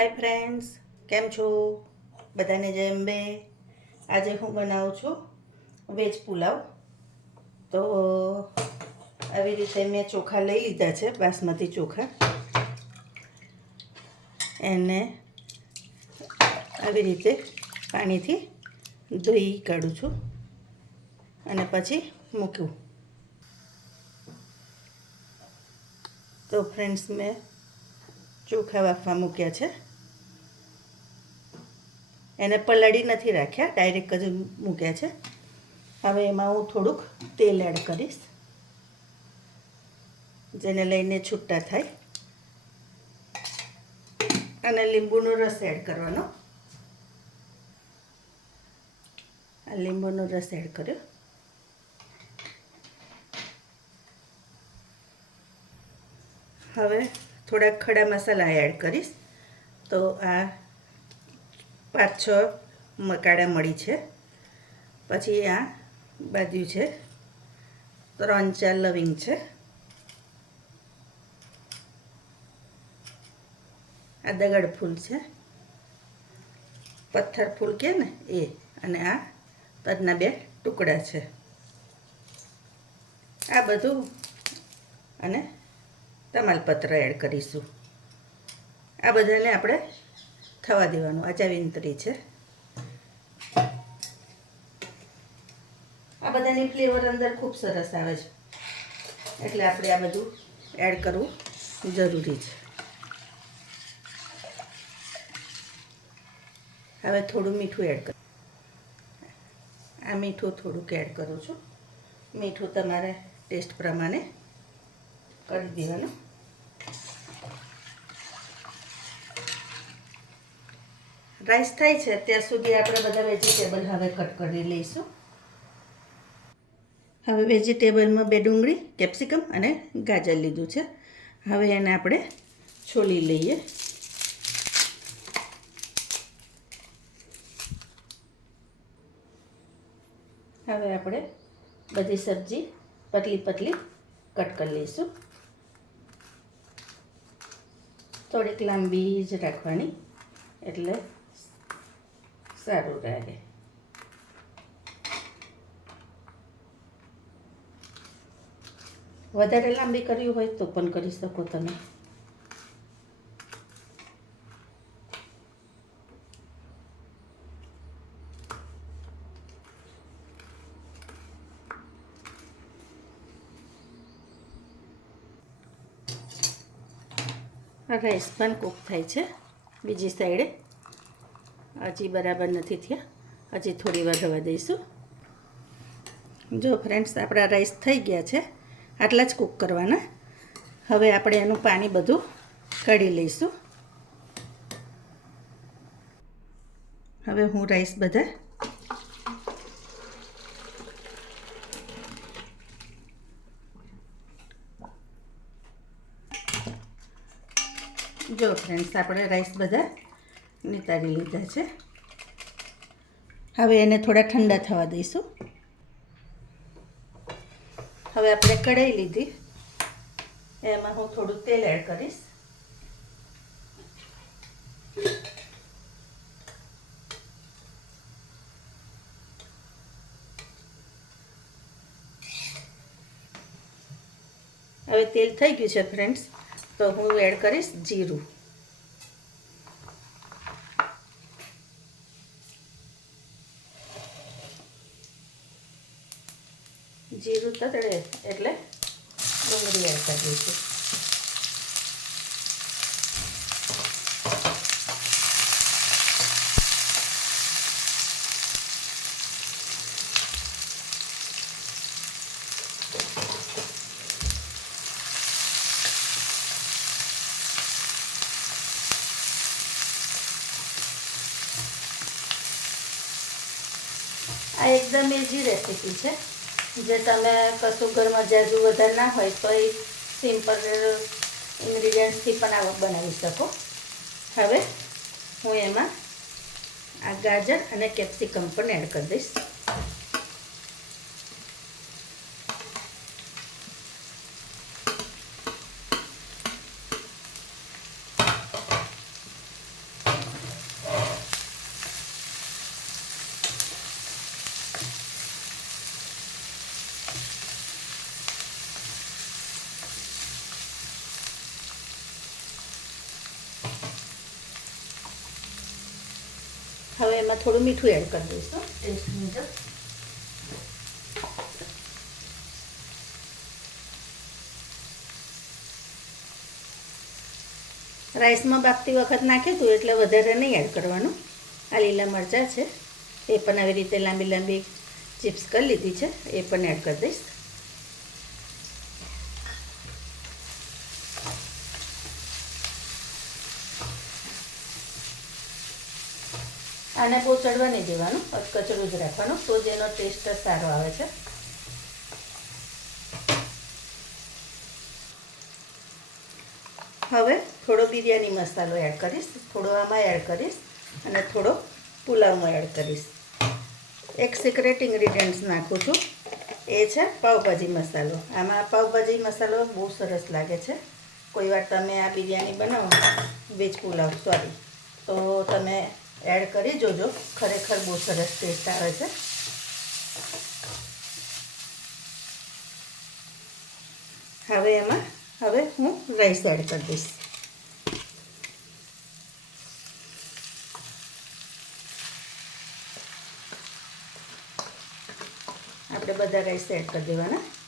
Hi friends કેમ છો? બધાને જય અંબે. આજે હું બનાવું છું વેજ પુલાવ. તો, આવી રીતે મેં ચોખા લઈ લીધા છે, બાસમતી ચોખા. એને આવી રીતે પાણીથી ધોઈ કાઢું છું અને પછી મૂક્યું. તો ફ્રેન્ડ્સ મેં ચોખા બાફવા મૂક્યા છે. એને પલાળી નથી રાખ્યા ડાયરેક્ટ જ મૂક્યા છે. હવે એમાં હું થોડુંક તેલ એડ કરીશ, જેને લઈને છૂટા થાય. અને લીંબુનો રસ એડ કરવાનો. આ લીંબુનો રસ એડ કર્યો. હવે થોડાક ખડા મસાલા એડ કરીશ. તો આ પાંચ છ મકાડા મળી છે. પછી આ બાજુ છે. ત્રણ ચાર લવિંગ છે. આ દગડ ફૂલ છે. પથ્થર ફૂલ કે ને એ, અને આ તજના બે ટુકડા છે. આ બધું અને તમાલપત્ર એડ કરીશું. આ બધાને આપણે થવા દેવાનું. આ ચાવિંતરી છે. આ બધાની ફ્લેવર અંદર ખૂબ સરસ આવે છે. એટલે આપણે આ બધું એડ કરવું જરૂરી છે. હવે થોડું મીઠું એડ કર. આ મીઠું થોડુંક એડ કરું છું. મીઠું તમારે ટેસ્ટ પ્રમાણે કરી દેવાનું. રાઈસ થાય છે ત્યાં સુધી આપણે બધા વેજીટેબલ હવે કટ કરી લઈશું. હવે વેજીટેબલમાં બે ડુંગળી કેપ્સિકમ અને ગાજર લીધું છે. હવે એને આપણે છોલી લઈએ. હવે આપણે બધી સબ્જી પતલી પતલી કટ કરી લઈશું. થોડીક લાંબી જ રાખવાની, એટલે સારું લાગે. વધારે લાંબી કરવી હોય તો પણ કરી શકો તમે. રાઈસ પણ કૂક થાય છે. બીજી સાઈડે હજી બરાબર નથી થયા. હજી થોડી વાર રવા દઈશું. જો ફ્રેન્ડ્સ આપણા રાઈસ થઈ ગયા છે. આટલા જ કૂક કરવાના. હવે આપણે એનું પાણી બધું કાઢી લઈશું. હવે હું રાઈસ બધા જો ફ્રેન્ડ્સ આપણે રાઈસ બધા નિતારી લીધા છે. હવે એને થોડા ઠંડા થવા દઈશું. હવે આપણે કઢાઈ લીધી. એમાં હું થોડું તેલ એડ કરીશ. હવે તેલ થઈ ગયું છે ફ્રેન્ડ્સ તો હું એડ કરીશ જીરું. જીરું તતડે એટલે ડુંગળી એડ કરી દઈશું. આ એકદમ એજી રેસીપી છે. જે તમે કશું ઘરમાં જાજુ વધારે ના હોય તો એ સિમ્પલ ઇન્ગ્રીડિયન્ટ્સથી પણ આ બનાવી શકો. હવે હું એમાં આ ગાજર અને કેપ્સિકમ પણ એડ કરી દઈશ. હવે એમાં થોડું મીઠું એડ કરી દઈશું ટેસ્ટ મુજબ રાઈસમાં બાફતી વખત નાખ્યું હતું એટલે વધારે નહીં એડ કરવાનું. આ લીલા મરચાં છે, એ પણ આવી રીતે લાંબી લાંબી ચિપ્સ કરી લીધી છે, એ પણ એડ કરી દઈશ. આને બહુ ચડવા નહીં દેવાનું કચરું જ રાખવાનું. તો જ એનો ટેસ્ટ સારો આવે છે. હવે થોડો બિરયાની મસાલો એડ કરીશ, થોડો આમાં એડ કરીશ અને થોડો પુલાવમાં એડ કરીશ. એક સિક્રેટ ઇન્ગ્રીડિયન્ટ્સ નાખું છું. એ છે પાઉભાજી મસાલો. આમાં પાઉંભાજી મસાલો બહુ સરસ લાગે છે. કોઈ વાર તમે આ બિરયાની બનાવો, વેજ પુલાવ સોરી તો તમે એડ કરી જોજો. ખરેખર બહુ સરસ ટેસ્ટ આવે છે. હવે એમાં, હવે હું રાઈસ એડ કરી દઈશ. આપણે બધા રાઈસ એડ કરી દેવાના.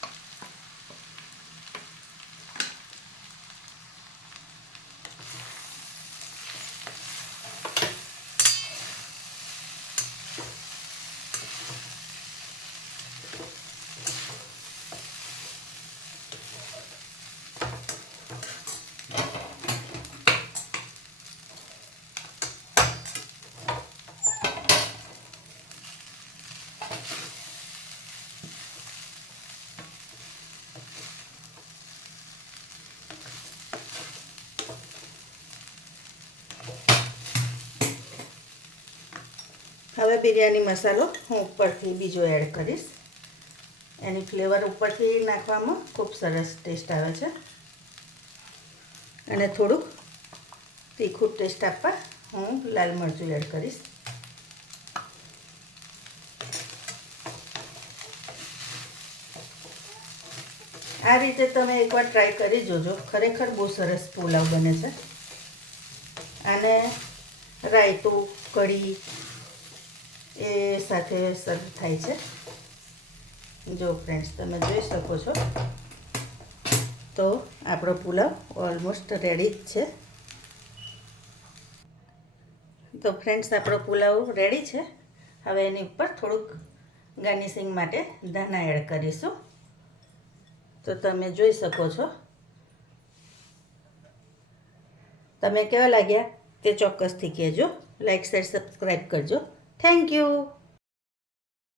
હવે બિરયાની મસાલો હું ઉપરથી બીજો એડ કરીશ. એની ફ્લેવર ઉપરથી નાખવામાં ખૂબ સરસ ટેસ્ટ આવે છે. અને થોડુંક તીખું ટેસ્ટ આપવા હું લાલ મરચું એડ કરીશ. આ રીતે તમે એકવાર ટ્રાય કરી જોજો. ખરેખર બહુ સરસ પુલાવ બને છે. અને રાયતું, કઢી એ સાથે સર્વ થાય છે. જો ફ્રેન્ડ્સ તમે જોઈ શકો છો. તો આપણો પુલાવ ઓલમોસ્ટ રેડી જ છે. તો ફ્રેન્ડ્સ આપણો પુલાવ રેડી છે. હવે એની ઉપર થોડુંક ગાર્નિશિંગ માટે ધાણા એડ કરીશું. તો તમે જોઈ શકો છો. તમે કેવા લાગ્યા? તે ચોક્કસથી કહેજો. લાઈક શેર સબસ્ક્રાઈબ કરજો. Thank you.